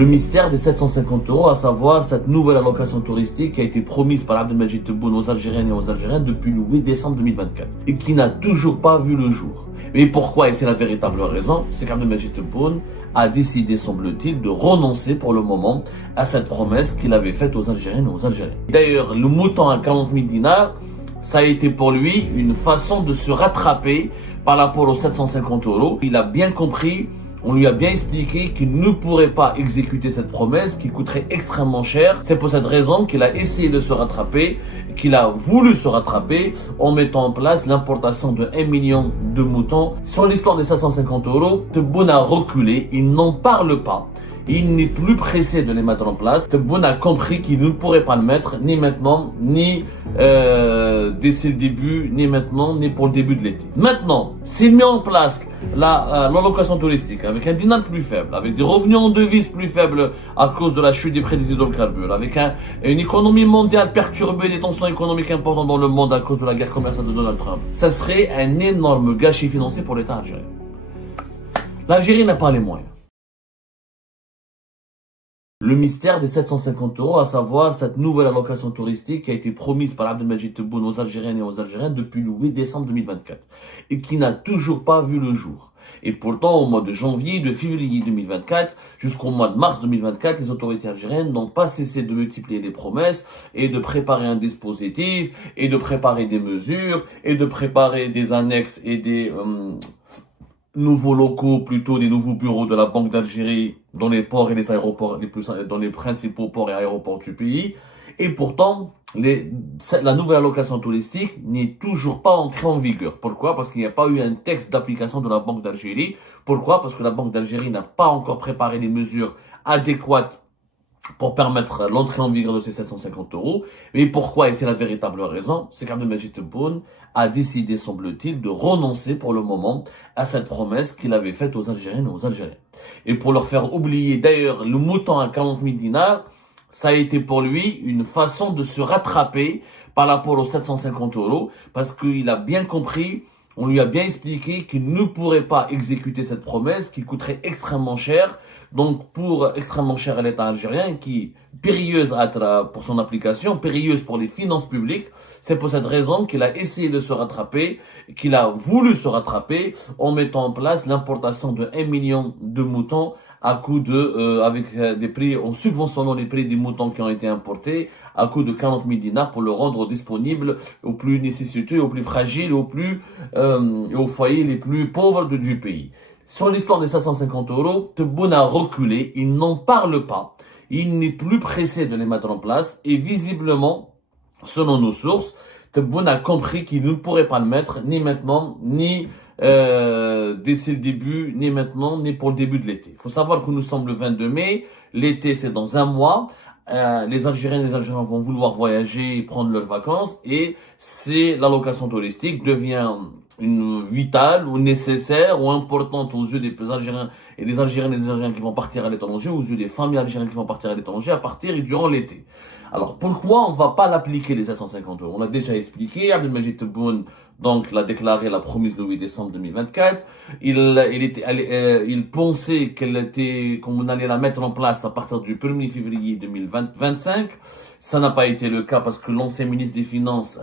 le mystère des 750 euros, à savoir cette nouvelle allocation touristique qui a été promise par Abdelmajid Tebboune aux Algériennes et aux Algériens depuis le 8 décembre 2024 et qui n'a toujours pas vu le jour. Mais pourquoi, et c'est la véritable raison, c'est qu'Abdelmajid Tebboune a décidé, semble-t-il, de renoncer pour le moment à cette promesse qu'il avait faite aux Algériennes et aux Algériens. D'ailleurs, le mouton à 40 000 dinars, ça a été pour lui une façon de se rattraper par rapport aux 750 euros. Il a bien compris, on lui a bien expliqué qu'il ne pourrait pas exécuter cette promesse qui coûterait extrêmement cher. C'est pour cette raison qu'il a essayé de se rattraper, qu'il a voulu se rattraper en mettant en place l'importation de 1 million de moutons. Sur l'histoire des 750 euros, Tebboune a reculé, il n'en parle pas. Il n'est plus pressé de les mettre en place. Tebboune a compris qu'il ne pourrait pas le mettre, ni maintenant, ni d'ici le début, ni maintenant, ni pour le début de l'été. Maintenant, s'il met en place l'allocation touristique avec un dinar plus faible, avec des revenus en devises plus faibles à cause de la chute des prix des hydrocarbures, avec une économie mondiale perturbée, des tensions économiques importantes dans le monde à cause de la guerre commerciale de Donald Trump, ça serait un énorme gâchis financier pour l'État algérien. L'Algérie n'a pas les moyens. Le mystère des 750 euros, à savoir cette nouvelle allocation touristique qui a été promise par Abdelmajid Tebboune aux Algériennes et aux Algériens depuis le 8 décembre 2024 et qui n'a toujours pas vu le jour. Et pourtant, au mois de janvier, de février 2024 jusqu'au mois de mars 2024, les autorités algériennes n'ont pas cessé de multiplier les promesses et de préparer un dispositif et de préparer des mesures et de préparer des annexes et des nouveaux locaux, plutôt des nouveaux bureaux de la Banque d'Algérie dans les ports et les aéroports, dans les principaux ports et aéroports du pays. Et pourtant, la nouvelle allocation touristique n'est toujours pas entrée en vigueur. Pourquoi? Parce qu'il n'y a pas eu un texte d'application de la Banque d'Algérie. Pourquoi? Parce que la Banque d'Algérie n'a pas encore préparé les mesures adéquates pour permettre l'entrée en vigueur de ces 750 euros. Mais pourquoi, et c'est la véritable raison, c'est qu'Abdelmajid Tebboune a décidé, semble-t-il, de renoncer pour le moment à cette promesse qu'il avait faite aux Algériennes et aux Algériens. Et pour leur faire oublier, d'ailleurs, le mouton à 40 000 dinars, ça a été pour lui une façon de se rattraper par rapport aux 750 euros, parce qu'il a bien compris, on lui a bien expliqué qu'il ne pourrait pas exécuter cette promesse qui coûterait extrêmement cher. Donc, pour extrêmement cher à l'État algérien, qui périlleuse pour son application, périlleuse pour les finances publiques. C'est pour cette raison qu'il a essayé de se rattraper, qu'il a voulu se rattraper en mettant en place l'importation de 1 million de moutons à coût avec des prix, en subventionnant les prix des moutons qui ont été importés à coût de 40 000 dinars pour le rendre disponible aux plus nécessiteux, aux plus fragiles, et aux foyers les plus pauvres du pays. Sur l'histoire des 750 euros, Tebboune a reculé, il n'en parle pas, il n'est plus pressé de les mettre en place et visiblement, selon nos sources, Tebboune a compris qu'il ne pourrait pas le mettre ni maintenant, ni d'ici le début, ni maintenant, ni pour le début de l'été. Il faut savoir que nous sommes le 22 mai, l'été c'est dans un mois. Les Algériennes et les Algériens vont vouloir voyager et prendre leurs vacances et l'allocation touristique devient une vitale ou nécessaire ou importante aux yeux des Algériens et des Algériennes et des Algériens qui vont partir à l'étranger, aux yeux des familles algériennes qui vont partir à l'étranger à partir et durant l'été. Alors pourquoi on va pas l'appliquer les 750 euros? On l'a déjà expliqué, Abdelmajid Tebboune donc l'a déclaré, l'a promise le 8 décembre 2024. Il pensait qu'on allait la mettre en place à partir du 1er février 2025. Ça n'a pas été le cas parce que l'ancien ministre des Finances,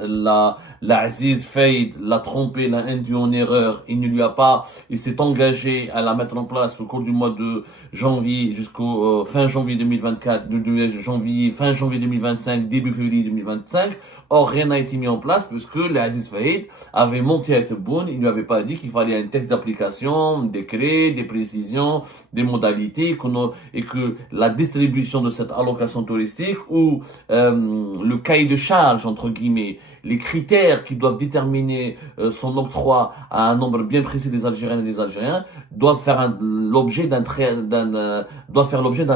Aziz Faïd, l'a trompé, l'a induit en erreur. Il s'est engagé à la mettre en place au cours du mois de janvier jusqu'au fin janvier 2024, fin janvier 2025, début février 2025. Or, rien n'a été mis en place puisque l'Aziz Faïd avait menti à Tebboune. Il ne lui avait pas dit qu'il fallait un texte d'application, des décret, des précisions, des modalités et que la distribution de cette allocation touristique ou le cahier de charge, entre guillemets, les critères qui doivent déterminer son octroi à un nombre bien précis des Algériennes et des Algériens doivent faire l'objet d'un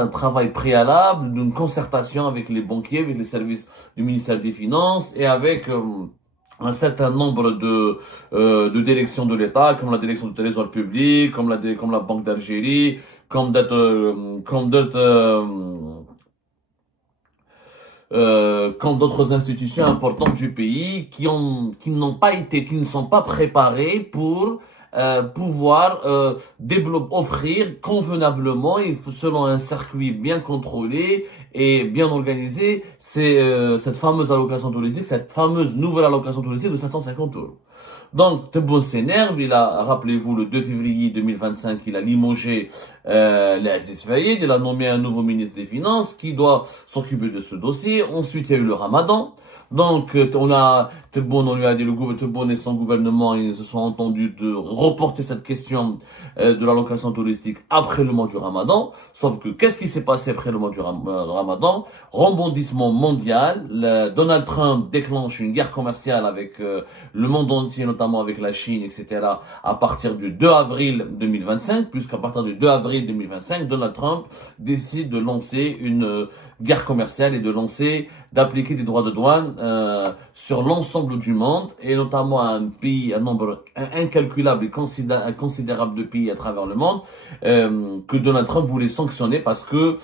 travail préalable, d'une concertation avec les banquiers, avec les services du ministère des Finances et avec un certain nombre de directions de l'État, comme la direction du Trésor public, comme la Banque d'Algérie, comme d'autres institutions importantes du pays qui ne sont pas préparées pour pouvoir offrir convenablement et selon un circuit bien contrôlé et bien organisé, cette fameuse allocation touristique, cette fameuse nouvelle allocation touristique de 750 euros. Donc, Tebboune s'énerve, rappelez-vous, le 2 février 2025, il a limogé l'Aziz Faïd, il a nommé un nouveau ministre des Finances qui doit s'occuper de ce dossier. Ensuite, il y a eu le Ramadan. Donc, Tebboune, on lui a dit, Tebboune et son gouvernement, ils se sont entendus de reporter cette question de l'allocation touristique après le mois du Ramadan. Sauf que, qu'est-ce qui s'est passé après le mois du Ramadan? Rebondissement mondial. Donald Trump déclenche une guerre commerciale avec le monde entier, notamment avec la Chine, etc., à partir du 2 avril 2025, puisqu'à partir du 2 avril 2025, Donald Trump décide de lancer une guerre commerciale et d'appliquer des droits de douane sur l'ensemble du monde, et notamment un nombre incalculable et considérable de pays à travers le monde, que Donald Trump voulait sanctionner parce que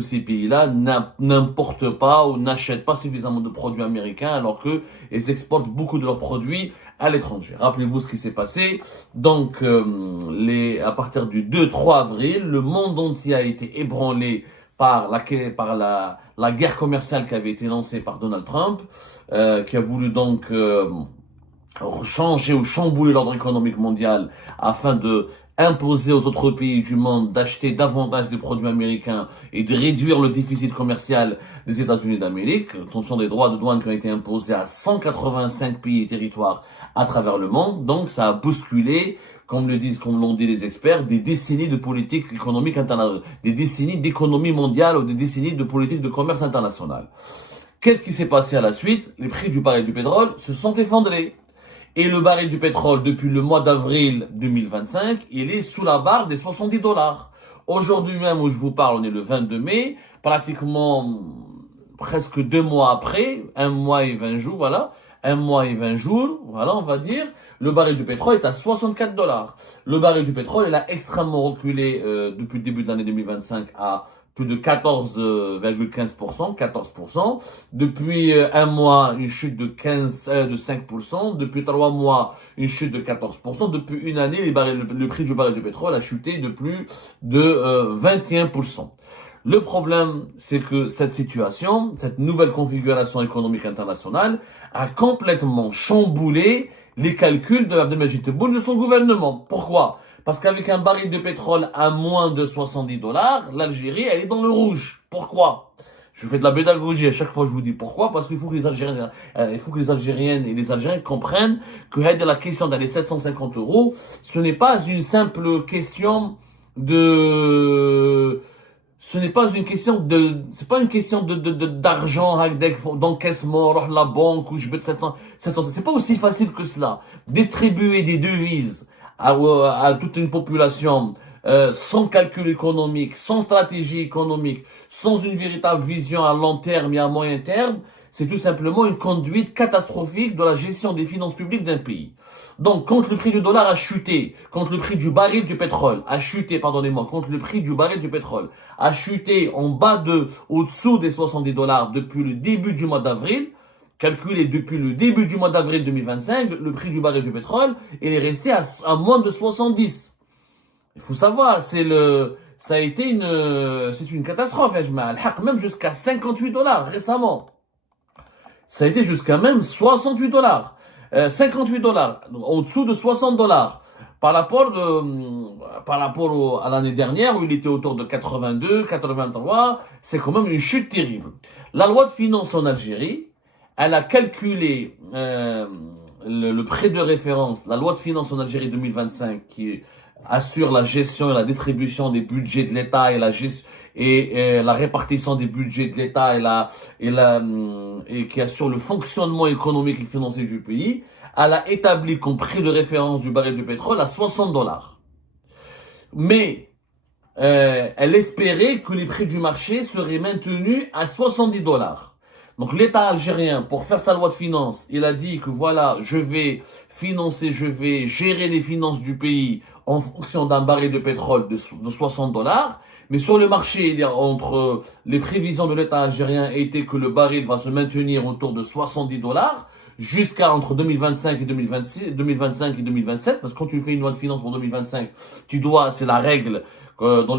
ces pays-là n'importent pas ou n'achètent pas suffisamment de produits américains alors que ils exportent beaucoup de leurs produits à l'étranger. Rappelez-vous ce qui s'est passé. Donc, à partir du 2-3 avril, le monde entier a été ébranlé par la guerre commerciale qui avait été lancée par Donald Trump, qui a voulu donc changer ou chambouler l'ordre économique mondial afin de imposer aux autres pays du monde d'acheter davantage de produits américains et de réduire le déficit commercial des États-Unis d'Amérique. Ce sont des droits de douane qui ont été imposés à 185 pays et territoires à travers le monde. Donc, ça a bousculé, comme l'ont dit les experts, des décennies de politique économique internationale, des décennies d'économie mondiale ou des décennies de politique de commerce international. Qu'est-ce qui s'est passé à la suite? Les prix du baril du pétrole se sont effondrés. Et le baril du pétrole, depuis le mois d'avril 2025, il est sous la barre des 70 $. Aujourd'hui même où je vous parle, on est le 22 mai, pratiquement presque 2 mois après, 1 mois et 20 jours, voilà, 1 mois et 20 jours, voilà, on va dire, le baril du pétrole est à 64 $. Le baril du pétrole, il a extrêmement reculé depuis le début de l'année 2025 à plus de 14,15%, 14%. Depuis 1 mois, une chute de 5%. Depuis 3 mois, une chute de 14%. Depuis une année, le prix du baril du pétrole a chuté de plus de 21%. Le problème, c'est que cette situation, cette nouvelle configuration économique internationale, a complètement chamboulé les calculs de Abdelmajid Tebboune de son gouvernement. Pourquoi? Parce qu'avec un baril de pétrole à moins de 70 $, l'Algérie, elle est dans le rouge. Pourquoi? Je fais de la pédagogie à chaque fois, je vous dis pourquoi. Parce qu'il faut que les Algériennes et les Algériens comprennent que la question d'aller 750 €, ce n'est pas une simple question c'est pas une question d'argent, d'encaissement, la banque, où je mets 700, c'est pas aussi facile que cela. Distribuer des devises à toute une population, sans calcul économique, sans stratégie économique, sans une véritable vision à long terme et à moyen terme, c'est tout simplement une conduite catastrophique de la gestion des finances publiques d'un pays. Donc, quand le prix du dollar a chuté, quand le prix du baril du pétrole a chuté, quand le prix du baril du pétrole a chuté au-dessous des 70 $ depuis le début du mois d'avril, calculé depuis le début du mois d'avril 2025, le prix du baril du pétrole, il est resté à moins de 70. Il faut savoir, c'est une catastrophe, même jusqu'à 58 $ récemment. Ça a été jusqu'à même 68 $. 58 $, au-dessous de 60 $ par rapport à l'année dernière où il était autour de 82, 83, c'est quand même une chute terrible. La loi de finances en Algérie, elle a calculé le prêt de référence, la loi de finances en Algérie 2025 qui assure la gestion et la distribution des budgets de l'État et la répartition des budgets de l'État et qui assure le fonctionnement économique et financier du pays, elle a établi comme prix de référence du baril du pétrole à 60 $. Mais elle espérait que les prix du marché seraient maintenus à 70 $. Donc l'État algérien, pour faire sa loi de finances, il a dit que voilà, je vais gérer les finances du pays en fonction d'un baril de pétrole de 60 $. Mais sur le marché, entre les prévisions de l'État algérien étaient que le baril va se maintenir autour de 70 $. jusqu'à entre 2025 et 2026, 2025 et 2027, parce que quand tu fais une loi de finances pour 2025, tu dois, c'est la règle, dans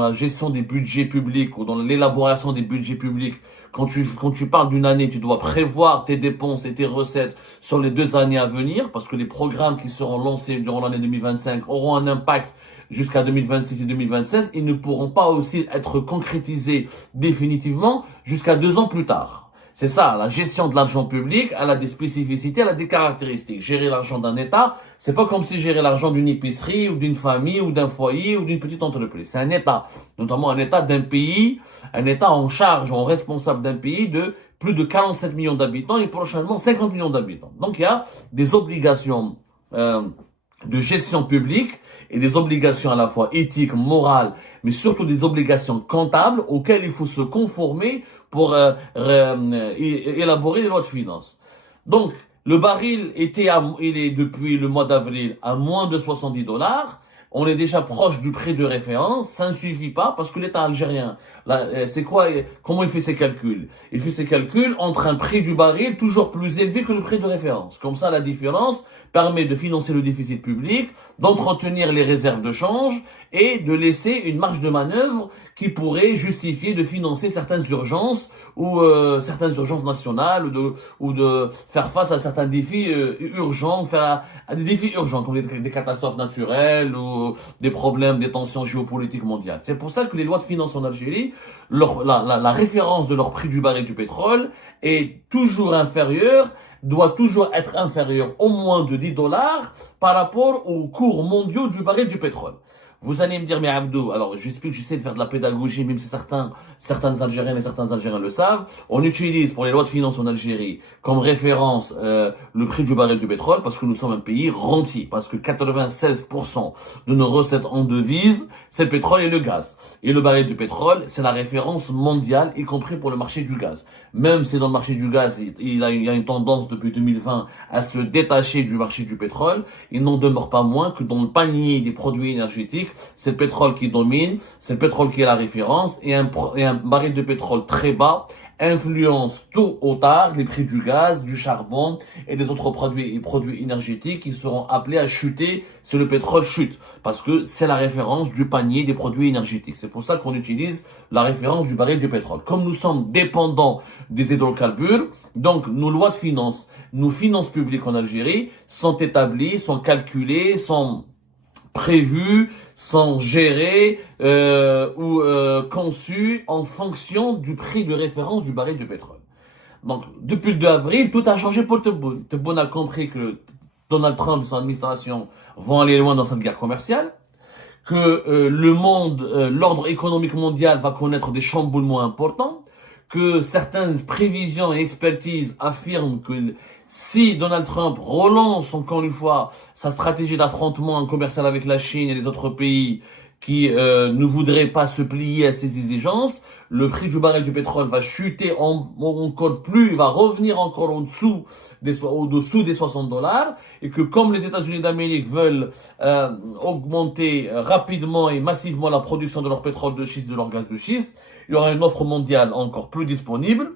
la gestion des budgets publics ou dans l'élaboration des budgets publics, quand tu parles d'une année, tu dois prévoir tes dépenses et tes recettes sur les 2 années à venir, parce que les programmes qui seront lancés durant l'année 2025 auront un impact jusqu'à 2026 et 2026. Ils ne pourront pas aussi être concrétisés définitivement jusqu'à 2 ans plus tard. C'est ça, la gestion de l'argent public, elle a des spécificités, elle a des caractéristiques. Gérer l'argent d'un État, c'est pas comme si gérer l'argent d'une épicerie ou d'une famille ou d'un foyer ou d'une petite entreprise. C'est un État, notamment un État d'un pays, un État en charge, en responsable d'un pays de plus de 47 millions d'habitants et prochainement 50 millions d'habitants. Donc il y a des obligations de gestion publique et des obligations à la fois éthiques, morales, mais surtout des obligations comptables auxquelles il faut se conformer pour élaborer les lois de finances. Donc, le baril il est depuis le mois d'avril à moins de 70 dollars. On est déjà proche du prix de référence. Ça ne suffit pas parce que l'État algérien, comment il fait ses calculs? Il fait ses calculs entre un prix du baril toujours plus élevé que le prix de référence. Comme ça, la différence permet de financer le déficit public, d'entretenir les réserves de change et de laisser une marge de manœuvre qui pourrait justifier de financer certaines urgences ou certaines urgences nationales ou de faire face à certains défis urgents, à des défis urgents comme des catastrophes naturelles ou des problèmes, des tensions géopolitiques mondiales. C'est pour ça que les lois de finances en Algérie, la référence de leur prix du baril du pétrole est toujours inférieure, doit toujours être inférieur au moins de 10 dollars par rapport aux cours mondiaux du baril du pétrole. Vous allez me dire, mais Abdou, alors j'essaie de faire de la pédagogie, même si certains Algériens et certains Algériens le savent. On utilise pour les lois de finances en Algérie comme référence le prix du baril du pétrole parce que nous sommes un pays rentier, parce que 96% de nos recettes en devises, c'est le pétrole et le gaz. Et le baril du pétrole, c'est la référence mondiale, y compris pour le marché du gaz. Même si dans le marché du gaz, il y a une tendance depuis 2020 à se détacher du marché du pétrole, il n'en demeure pas moins que dans le panier des produits énergétiques, c'est le pétrole qui domine, c'est le pétrole qui est la référence, et un baril de pétrole très bas influence tôt ou tard les prix du gaz, du charbon et des autres produits énergétiques qui seront appelés à chuter si le pétrole chute, parce que c'est la référence du panier des produits énergétiques. C'est pour ça qu'on utilise la référence du baril du pétrole. Comme nous sommes dépendants des hydrocarbures, donc nos lois de finances, nos finances publiques en Algérie sont établies, sont calculées, sont prévus, sont gérés ou conçus en fonction du prix de référence du baril du pétrole. Donc, depuis le 2 avril, tout a changé pour Tebboune. Tebboune a compris que Donald Trump et son administration vont aller loin dans cette guerre commerciale, que l'ordre économique mondial va connaître des chamboulements importants, que certaines prévisions et expertises affirment que si Donald Trump relance encore une fois sa stratégie d'affrontement commercial avec la Chine et les autres pays qui ne voudraient pas se plier à ses exigences, le prix du baril du pétrole va chuter encore plus, il va revenir encore au-dessous des 60 dollars, et que comme les États-Unis d'Amérique veulent augmenter rapidement et massivement la production de leur pétrole de schiste, de leur gaz de schiste, il y aura une offre mondiale encore plus disponible.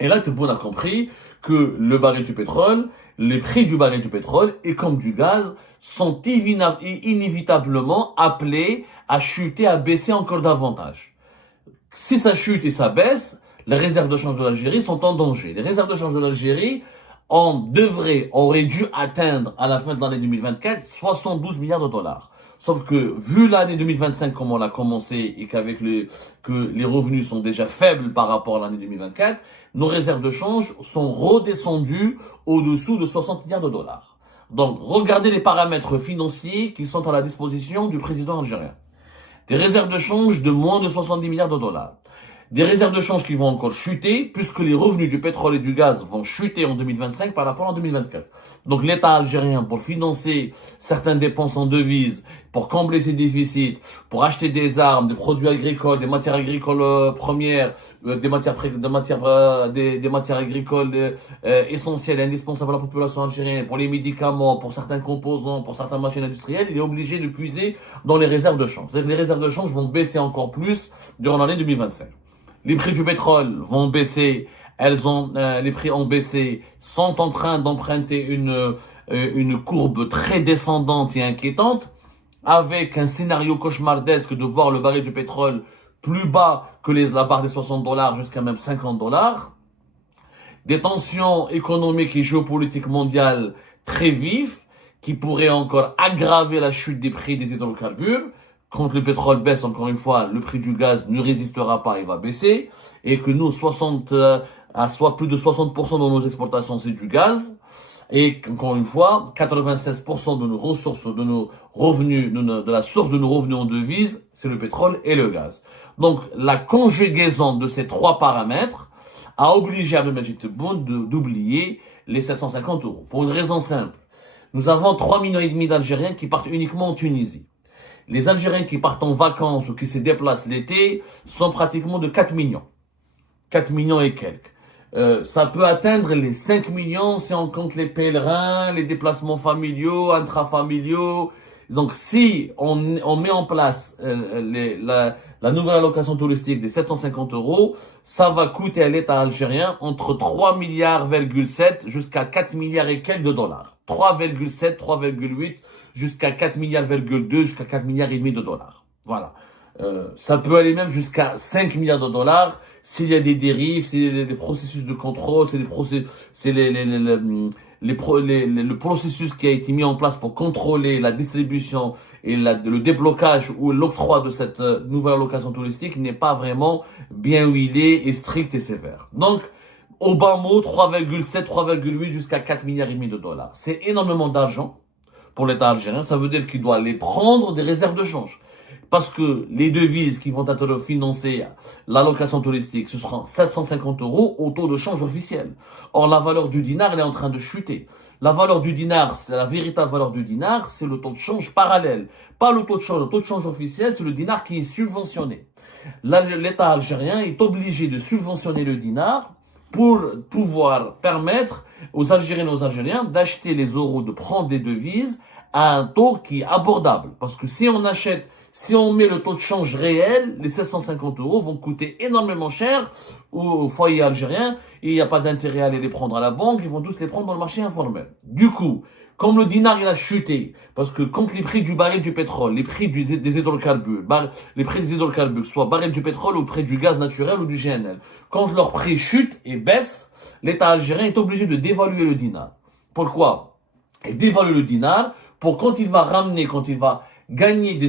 Et là, Tebboune a compris que le baril du pétrole, les prix du baril du pétrole et comme du gaz sont inévitablement appelés à chuter, à baisser encore davantage. Si ça chute et ça baisse, les réserves de change de l'Algérie sont en danger. Les réserves de change de l'Algérie auraient dû atteindre à la fin de l'année 2024 72 milliards de dollars. Sauf que, vu l'année 2025 comme on l'a commencé et que les revenus sont déjà faibles par rapport à l'année 2024, nos réserves de change sont redescendues au-dessous de 60 milliards de dollars. Donc, regardez les paramètres financiers qui sont à la disposition du président algérien. Des réserves de change de moins de 70 milliards de dollars. Des réserves de change qui vont encore chuter, puisque les revenus du pétrole et du gaz vont chuter en 2025 par rapport à 2024. Donc l'État algérien, pour financer certaines dépenses en devises, pour combler ses déficits, pour acheter des armes, des produits agricoles, des matières agricoles premières, des matières agricoles essentielles et indispensables à la population algérienne, pour les médicaments, pour certains composants, pour certaines machines industrielles, il est obligé de puiser dans les réserves de change. C'est-à-dire que les réserves de change vont baisser encore plus durant l'année 2025. Les prix du pétrole vont baisser les prix ont baissé, sont en train d'emprunter une courbe très descendante et inquiétante, avec un scénario cauchemardesque de voir le baril du pétrole plus bas que la barre des $60 jusqu'à même $50, des tensions économiques et géopolitiques mondiales très vives qui pourraient encore aggraver la chute des prix des hydrocarbures. Quand le pétrole baisse, encore une fois, le prix du gaz ne résistera pas, il va baisser, et que nous, plus de 60% de nos exportations, c'est du gaz. Et encore une fois, 96% de nos ressources, de nos revenus, de la source de nos revenus en devises, c'est le pétrole et le gaz. Donc, la conjugaison de ces trois paramètres a obligé Abdelmajid Tebboune d'oublier les 750 euros. Pour une raison simple. Nous avons 3,5 millions d'Algériens qui partent uniquement en Tunisie. Les Algériens qui partent en vacances ou qui se déplacent l'été sont pratiquement de 4 millions. 4 millions et quelques. Ça peut atteindre les 5 millions si on compte les pèlerins, les déplacements familiaux, intrafamiliaux. Donc si on met en place la nouvelle allocation touristique des 750 euros, ça va coûter à l'État algérien entre 3,7 milliards jusqu'à 4 milliards et quelques de dollars. 3,7, 3,8 jusqu'à 4 milliards, jusqu'à 4 milliards et demi de dollars. Voilà. Ça peut aller même jusqu'à 5 milliards de dollars s'il y a des dérives, s'il y a des processus de contrôle, c'est le processus qui a été mis en place pour contrôler la distribution et le déblocage ou l'octroi de cette nouvelle allocation touristique n'est pas vraiment bien huilé et strict et sévère. Donc, au bas mot, 3,7, 3,8 jusqu'à 4 milliards et demi de dollars. C'est énormément d'argent pour l'État algérien. Ça veut dire qu'il doit les prendre des réserves de change. Parce que les devises qui vont être financées, l'allocation touristique, ce sera 750 euros au taux de change officiel. Or, la valeur du dinar, elle est en train de chuter. La valeur du dinar, c'est la véritable valeur du dinar, c'est le taux de change parallèle. Pas le taux de change. Le taux de change officiel, c'est le dinar qui est subventionné. L'État algérien est obligé de subventionner le dinar pour pouvoir permettre aux Algériennes et aux Algériens d'acheter les euros, de prendre des devises à un taux qui est abordable. Parce que si on met le taux de change réel, les 750 euros vont coûter énormément cher au foyer algérien et il n'y a pas d'intérêt à aller les prendre à la banque, ils vont tous les prendre dans le marché informel. Du coup, comme le dinar il a chuté, parce que quand les prix du baril du pétrole, les prix des hydrocarbures, les prix des hydrocarbures, soit baril du pétrole ou prix du gaz naturel ou du GNL, quand leur prix chute et baisse, l'État algérien est obligé de dévaluer le dinar. Pourquoi? Et dévaluer le dinar pour quand il va gagner des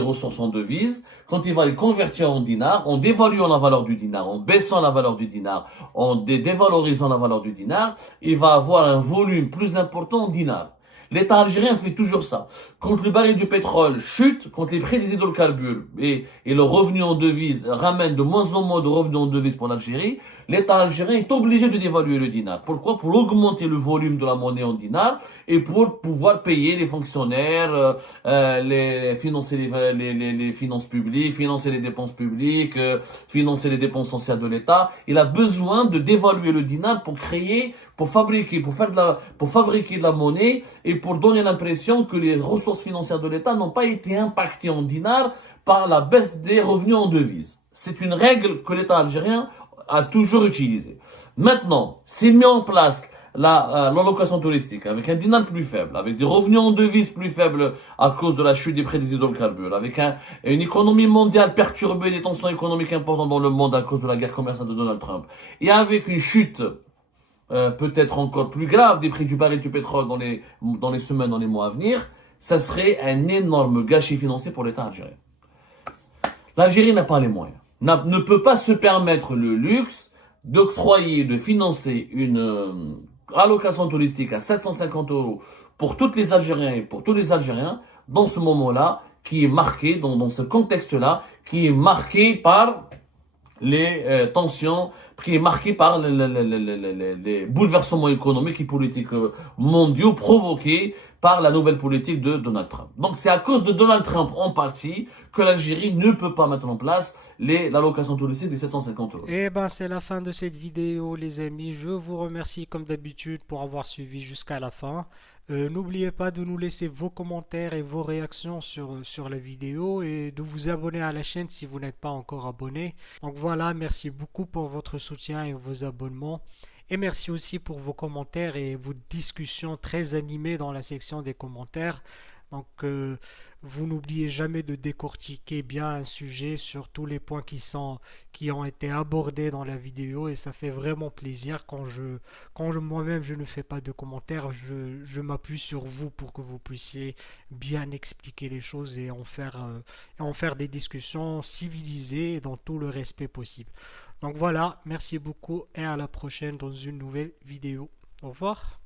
ressources en devises, quand il va les convertir en dinars, en dévaluant la valeur du dinar, en baissant la valeur du dinar, en dévalorisant la valeur du dinar, il va avoir un volume plus important en dinars. L'État algérien fait toujours ça. Quand le baril du pétrole chute, quand les prix des hydrocarbures et le revenu en devises ramènent de moins en moins de revenus en devises pour l'Algérie, l'État algérien est obligé de dévaluer le dinar. Pourquoi? Pour augmenter le volume de la monnaie en dinar et pour pouvoir payer les fonctionnaires, financer les finances publiques, financer les dépenses publiques, financer les dépenses sociales de l'État. Il a besoin de dévaluer le dinar pour fabriquer de la monnaie et pour donner l'impression que les ressources financières de l'État n'ont pas été impactées en dinars par la baisse des revenus en devises. C'est une règle que l'État algérien a toujours utilisée. Maintenant, s'il met en place l'allocation touristique avec un dinar plus faible, avec des revenus en devises plus faibles à cause de la chute des prix des hydrocarbures, avec une économie mondiale perturbée, des tensions économiques importantes dans le monde à cause de la guerre commerciale de Donald Trump, et avec une chute peut-être encore plus grave des prix du baril du pétrole dans les semaines, dans les mois à venir, ça serait un énorme gâchis financier pour l'État algérien. L'Algérie n'a pas les moyens, ne peut pas se permettre le luxe d'octroyer, de financer une allocation touristique à 750 euros pour toutes les Algériens et pour tous les Algériens dans ce moment-là, qui est marqué, dans ce contexte-là, qui est marqué par les tensions, qui est marqué par les bouleversements économiques et politiques mondiaux provoqués par la nouvelle politique de Donald Trump. Donc c'est à cause de Donald Trump en partie que l'Algérie ne peut pas mettre en place l'allocation touristique des 750 euros. Et ben c'est la fin de cette vidéo les amis. Je vous remercie comme d'habitude pour avoir suivi jusqu'à la fin. N'oubliez pas de nous laisser vos commentaires et vos réactions sur la vidéo et de vous abonner à la chaîne si vous n'êtes pas encore abonné. Donc voilà, merci beaucoup pour votre soutien et vos abonnements. Et merci aussi pour vos commentaires et vos discussions très animées dans la section des commentaires. Donc, vous n'oubliez jamais de décortiquer bien un sujet sur tous les points qui ont été abordés dans la vidéo et ça fait vraiment plaisir quand moi-même je ne fais pas de commentaires, je m'appuie sur vous pour que vous puissiez bien expliquer les choses et en faire des discussions civilisées et dans tout le respect possible. Donc voilà, merci beaucoup et à la prochaine dans une nouvelle vidéo. Au revoir.